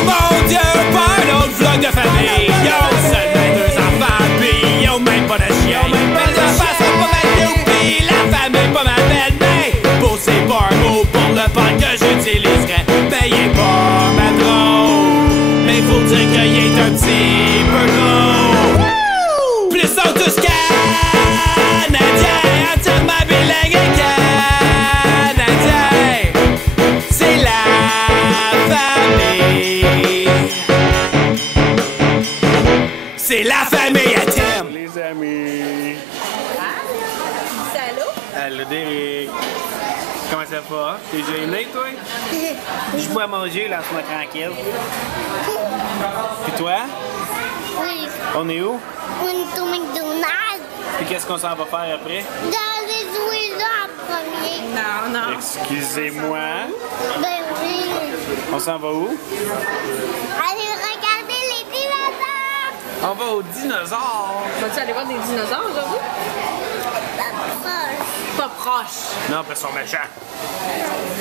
Oh mon Dieu, pas un autre vlog de famille. Yo, seulement 2 enfants, pis yo, même pas de chien. Mais les enfants sont pas mal pis la famille pas mal belle. Mais beau, c'est pas un mot pour le parc que j'utiliserais. Mais il est pas mal drôle. Mais faut dire qu'il est un petit peu gros. Plus sont tous canadiens, entièrement bilingues et canadiens. C'est la famille. C'est la famille à thème. Les amis. Salut. Allô, Derek. Comment ça va? T'es gêné, toi? Je bois à manger, laisse-moi tranquille. Puis toi? Oui, On est où? on est au McDonald's. Puis qu'est-ce qu'on s'en va faire après? D'aller jouer là en premier. Non, non. Excusez-moi. Ben oui. On s'en va où? Allez regarder les dinosaures. On va aux dinosaures. Vas-tu aller voir des dinosaures aujourd'hui? Pas proche. Non, parce qu'ils sont méchants.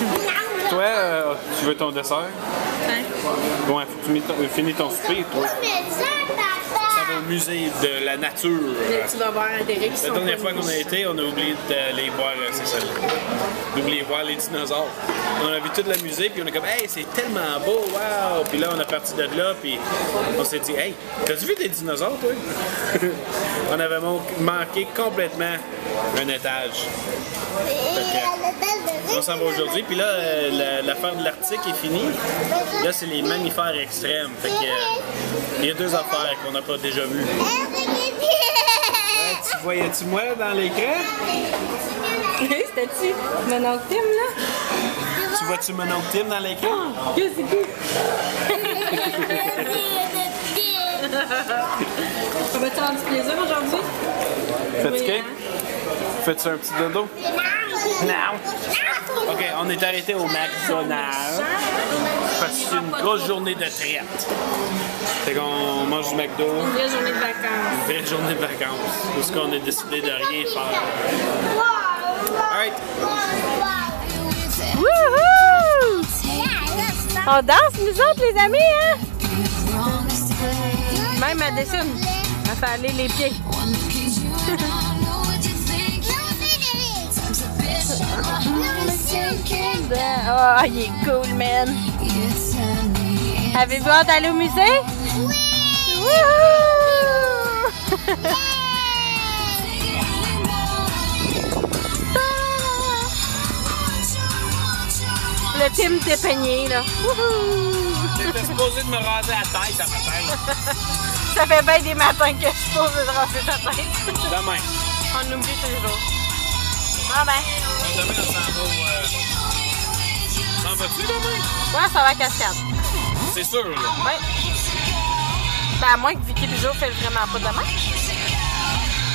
Non, Toi, tu veux ton dessert? Hein? Bon, il faut que tu finis ton souper, toi. mais ça, papa. Ça va au musée de la nature. Là, tu vas voir Derek qui La dernière fois qu'on a été, on a oublié d'aller voir, c'est ça, d'oublier voir les dinosaures. On a vu toute la musée, puis on est comme, hey, c'est tellement beau, wow! Puis là, on est parti de là, puis on s'est dit, hey, t'as-tu vu des dinosaures, toi? On avait manqué complètement un étage. On s'en va aujourd'hui, puis là, l'affaire de l'Arctique est finie. Là, c'est les mammifères extrêmes. Fait que, il y a 2 affaires qu'on n'a pas déjà vues. Tu voyais-tu moi dans l'écran? C'était-tu mon oncle Tim, là? Tu vois-tu mon oncle Tim dans l'écran? Oh, que c'est cool. Ça va-tu rendre du plaisir aujourd'hui? Fatigué? Fais-tu un petit dodo? Non. OK, on est arrêté au McDonald's parce que c'est une grosse journée de traite. Fait qu'on mange du McDo. Une vraie journée de vacances. Une vraie journée de vacances. Parce qu'on a décidé de rien faire. Alright. Wouhou! On danse, nous autres, les amis, hein? Même elle dessine. Elle fait aller les pieds. Oh, il est cool, man. Avez-vous hâte d'aller au musée? Oui! Wouhou! Le team dépeigné, là. Wouhou! T'étais supposé de me raser la tête à matin. Ça fait bien des matins que je suis supposée de raser ta tête. Demain. On oublie toujours. Ah ben. Demain, on s'en va au... S'en vas-tu demain? Ouais, ça va à Cascade. C'est sûr, là. Ouais. Ben, à moins que Vicky Bijou fait vraiment pas demain.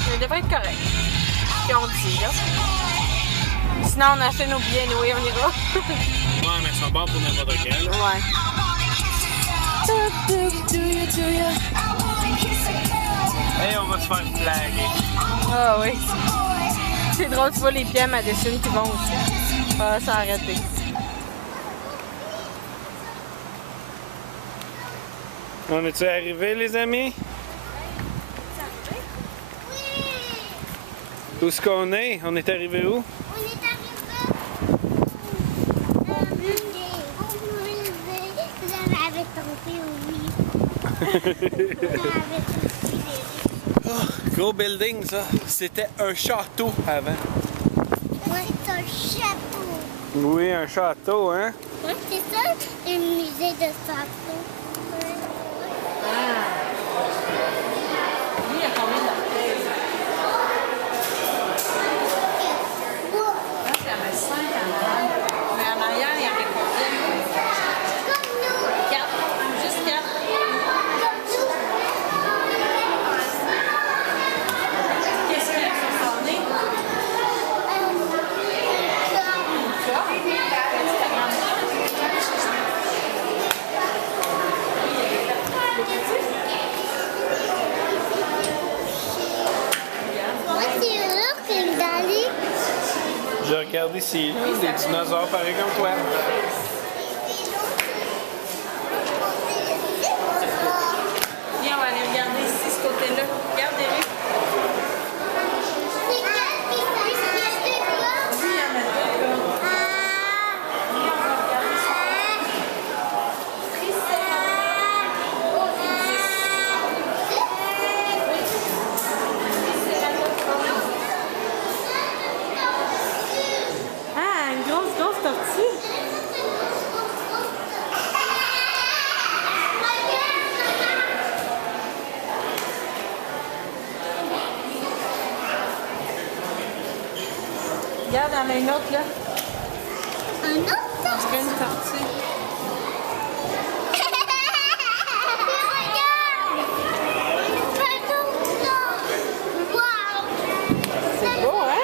Ça devrait être correct. Puis on dit, là. Sinon, on achète nos billets, nous, et on ira. Ouais, mais ils sont bons pour n'importe quel. Ouais. Hey, on va se faire flaguer. Ah oui. C'est drôle, tu vois les pieds à ma dessine qui vont aussi. Ah, ça a arrêté. On est-tu arrivés, les amis? Où est-ce qu'on est? On est arrivé où? On est arrivé au musée. J'avais tombé au lit. Oh, gros building, ça. C'était un château avant. Oui, c'est un château. Oui, un château, hein? Oui, c'est ça, le musée de château. Lui, il a combien d'orteils? Là, c'est à 5 en arrière. Mais en arrière, il y avait combien? 4. Juste 4. Qu'est-ce qu'il y a sur son nez? J'ai regardé ici, là, des dinosaures pareils comme toi. dans une autre, là. Un autre? Je fais une tortue. C'est beau, hein?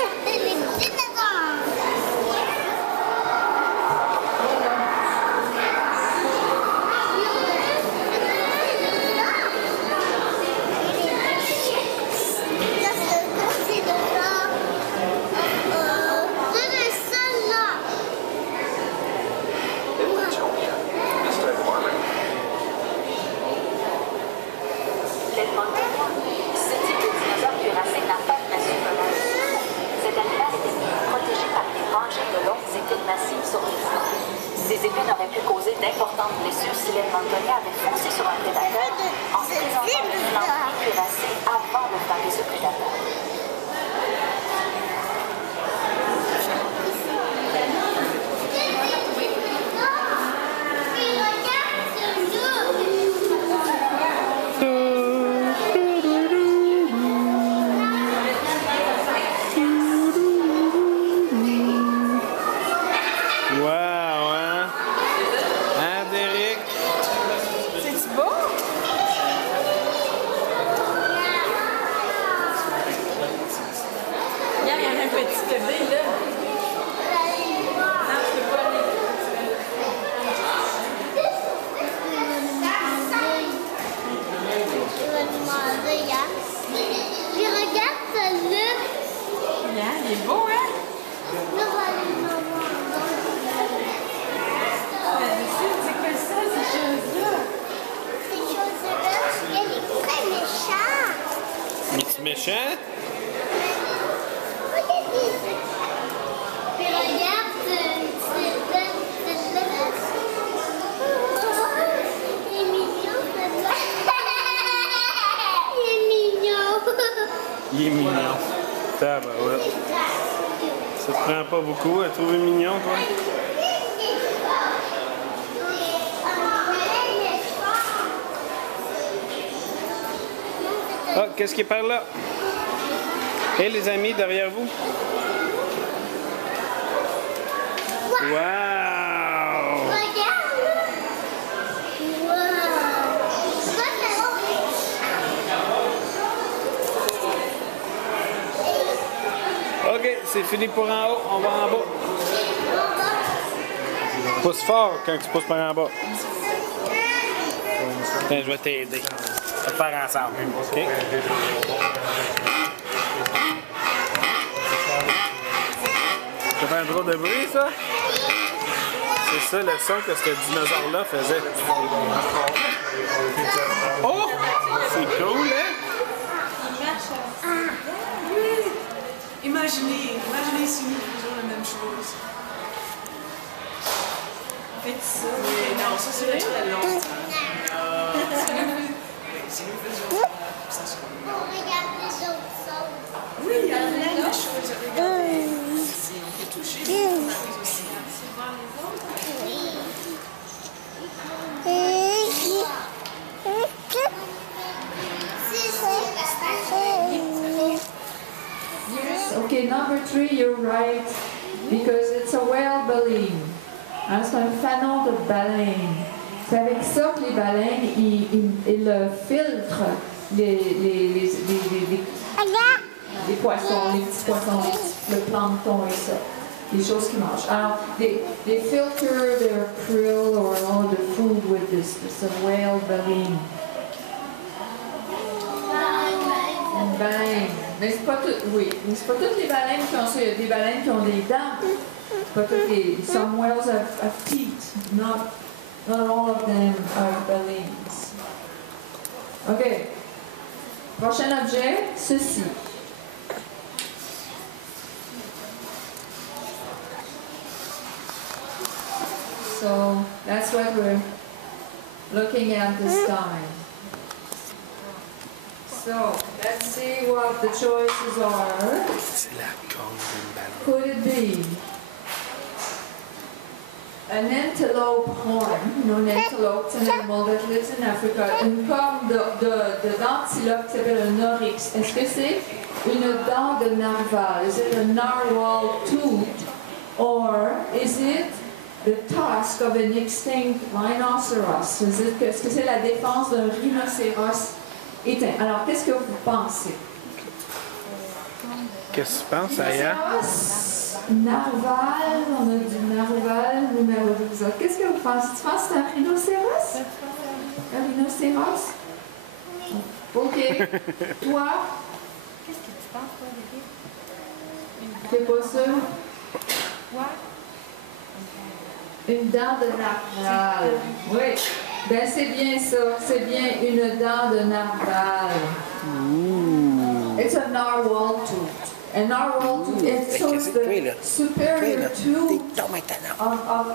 Ces effets n'auraient pu causer d'importantes blessures si l'Edmontonien avait foncé sur un prédateur en se présentant une lampe cuirassée avant de frapper ce prédateur. Il est beau, hein? C'est quoi ça, ces choses-là? Ces choses-là, elle est très méchante. Il est méchant? Puis regarde, il est mignon, celui-là. Il est mignon. Il est mignon. Ça va, ouais. Ça te prend pas beaucoup à trouver mignon, toi? Ah, qu'est-ce qui est par là? Et les amis, derrière vous? Wow! OK, c'est fini pour en haut, on va en bas. Pousse fort quand tu pousses par en bas. Tiens, je vais t'aider. On va le faire ensemble, OK? Ça fait un drôle de bruit, ça? C'est ça le son que ce dinosaure-là faisait. Oh! C'est cool, hein? Imaginez si nous faisons la même chose. Faites ça. Mais non, ça c'est très long. Si nous faisions ça serait... On regarde les autres choses. Oui, il y a plein de choses à regarder. Si on peut toucher, on arrive aussi à voir les autres. Okay, number 3, you're right, because it's a whale balloon. Hein, c'est un fanon de baleine. C'est avec ça que les baleines, ils filtrent les poissons, les petits poissons, le plancton et ça, les choses qu'ils mangent. Alors, they filter their krill or all the food with this whale balloon. Une baleine. Mais c'est pas toutes, oui, mais c'est pas toutes les baleines qui ont ça. Il y a des baleines qui ont des dents. Pas toutes les. Some whales have teeth. Not all of them are baleines. OK. Prochain objet, ceci. So that's what we're looking at this time. So, let's see what the choices are. C'est la corne d'une baleine. Could it be an antelope horn? You know, an antelope, it's an animal that lives in Africa. Une corne d'antilope qui s'appelle un oryx. Est-ce que c'est une dent de narval? Is it a narwhal tooth? Or is it the tusk of an extinct rhinoceros? Est-ce que c'est la défense d'un rhinocéros éteint? Alors, qu'est-ce que vous pensez? Qu'est-ce que tu penses, Aya? Narval, on a dit narval, numéro 12. Qu'est-ce que vous pensez? Tu penses que c'est un rhinocéros? Un rhinocéros? OK. Toi? Qu'est-ce que tu penses, toi, bébé? T'es pas sûr? Quoi? Une dent de narval. Oui. Ben, c'est bien ça. C'est bien une dent de narval. It's a narwhal tooth. A narwhal tooth. It's so the superior tooth of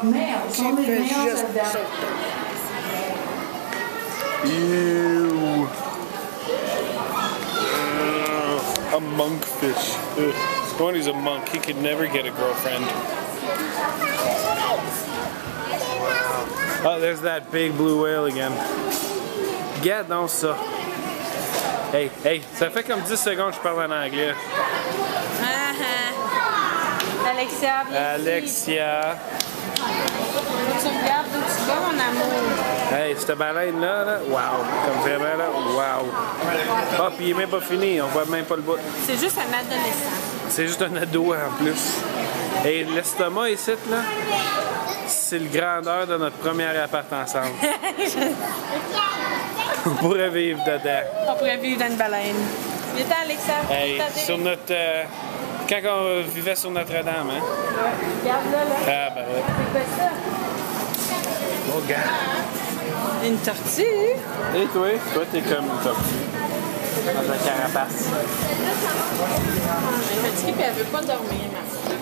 males. Only males have that. Ew. A monkfish. When he's a monk, he could never get a girlfriend. Oh, there's that big blue whale again. Regarde donc ça. Hey, hey, ça fait comme 10 secondes que je parle en anglais. Alexia, viens ici. Alexia. Tu regardes où tu vas, mon amour. Hey, cette baleine-là, là, wow. Comme vraiment, là, wow. Ah, puis il est même pas fini, on voit même pas le bout. C'est juste un adolescent. C'est juste un ado en plus. Et l'estomac ici, là, c'est le grandeur de notre premier appart ensemble. On pourrait vivre dedans. On pourrait vivre dans une baleine. Viens, Alexia. Hey, sur notre... quand on vivait sur Notre-Dame, hein? Regarde-là, là. Ah, ben ouais. C'est quoi ça? Oh, gars. Une tortue. Et toi? Toi, t'es comme une tortue. Dans un carapace. Elle est fatiguée et elle veut pas dormir, maman.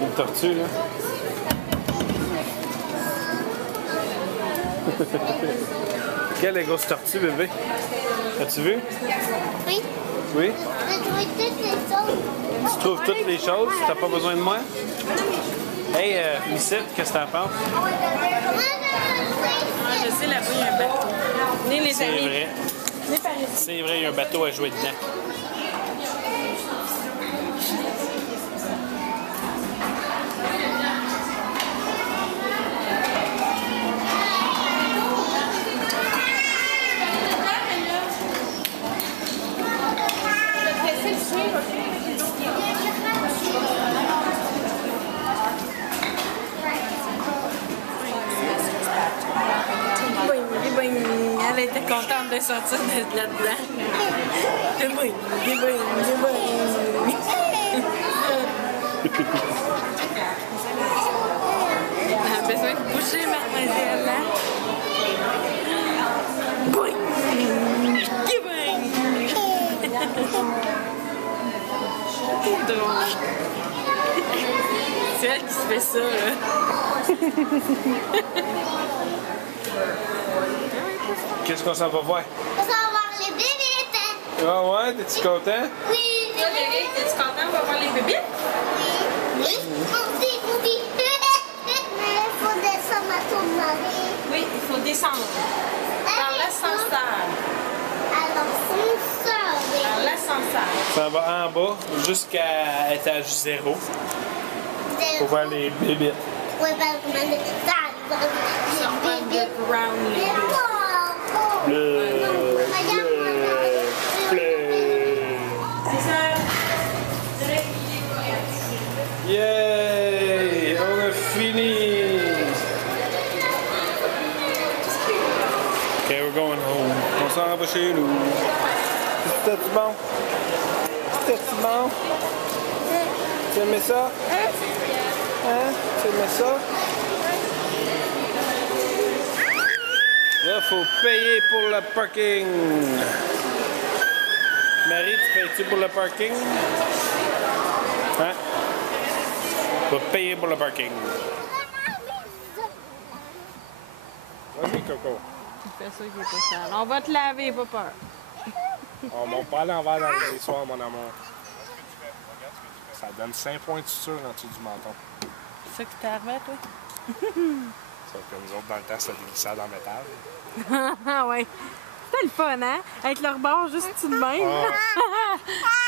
Une tortue, là. Quelle est grosse tortue, bébé? As-tu vu? Oui. Oui? J'ai trouvé toutes les choses. Tu trouves toutes les choses? T'as pas besoin de moi? Hey, Lucette, qu'est-ce que t'en penses? Ah, je sais, là-bas, il y a un bateau. Venez, les C'est amis. vrai. Venez par ici. C'est vrai, il y a un bateau à jouer dedans. Elle était contente de sortir de là-dedans. Elle a besoin de bouger, mademoiselle. C'est drôle. C'est elle qui se fait ça, là. Qu'est-ce qu'on s'en va voir? On va voir les bébés. Ah ouais, t'es-tu content? Oui. Toi, Derek, es-tu content? On va voir les bébés? Oui. On dit. Mais il faut descendre à ton mari. Oui, il faut descendre. Par l'ascenseur. Alors, son soeur. Par l'ascenseur. Ça va en bas jusqu'à étage 0 pour voir les bébites. Oui, parce que Sur underground, les bébés. Bleu, C'est ça. Yay! On a fini! Ok, we're going home. On s'en va chez nous. C'était-tu bon? C'était-tu bon? Tu aimais ça? Hein? Tu aimais ça? Là, faut payer pour le parking. Marie, tu payes-tu pour le parking? Hein? Faut payer pour le parking. Vas-y, Coco. Il fait ça qui est pas sale. On va te laver, pas peur. On monte pas à l'envers dans les soirs, mon amour. Ça donne 5 points de suture en dessous du menton. C'est ça qui t'est arrivé, toi? Sauf que nous autres, dans le temps, c'était des glissades en métal. Ah ouais. C'était le fun, hein? Avec leur bord juste tout de même.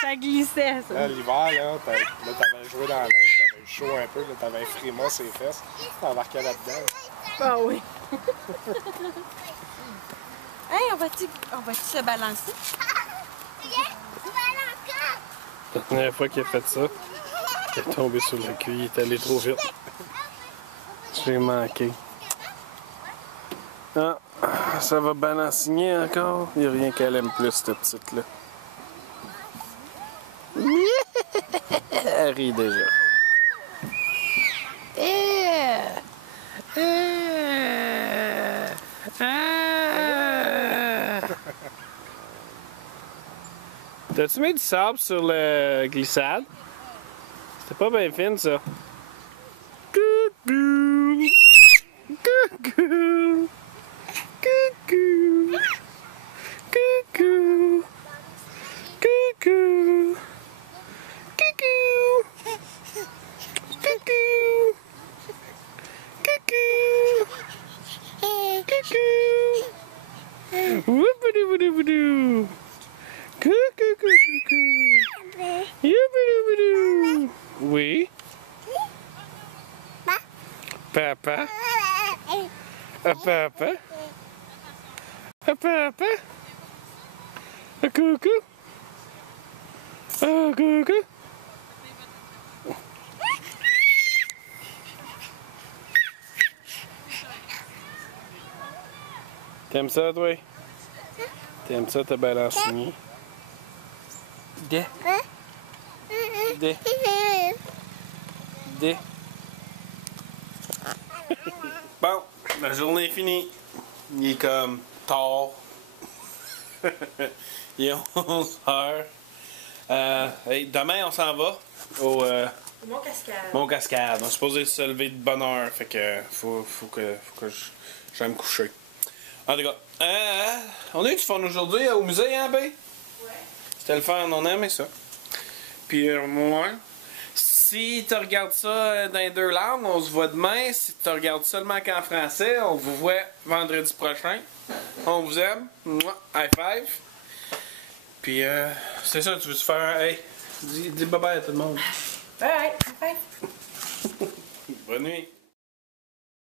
Ça glissait, ça. Là, l'hiver, là, t'avais joué dans la neige, t'avais eu chaud un peu, là, t'avais un frima sur les fesses, t'embarquais là-dedans. Ah oui. Hey, on va-tu se balancer? La première fois qu'il a fait ça, il est tombé sur le cul, il est allé trop vite. J'ai manqué. Ah, ça va balancer encore. Il n'y a rien qu'elle aime plus, cette petite-là. Elle rit déjà. T'as-tu mis du sable sur le glissade? C'était pas bien fine, ça. Coucou! Coucou! Coucou! Coucou! Coucou! Coucou! Coucou! Coucou! Coucou! Woupoudou-boudou-boudou! Coucou, coucou, coucou! Youpoudou-boudou! Oui? Papa? Papa? Papa? Coucou? Coucou? T'aimes ça, toi? T'aimes ça, ta balancinier? Dé. Dé. Dé. Bon, la journée est finie. Il est comme tard. Il est 11 heures. Hey, demain, on s'en va au Mont-Cascade. On est supposé se lever de bonne heure. Fait que faut que j'aille me coucher. En tout cas, on a eu du fun aujourd'hui au musée, hein, B? Ouais. C'était le fun, on a aimé ça. Puis moi, si tu regardes ça dans les deux langues, on se voit demain. Si tu regardes seulement qu'en français, on vous voit vendredi prochain. On vous aime. Mouah, high five. Puis c'est ça, tu veux-tu faire un hey? Dis bye bye à tout le monde. Bye, high five. Bonne nuit.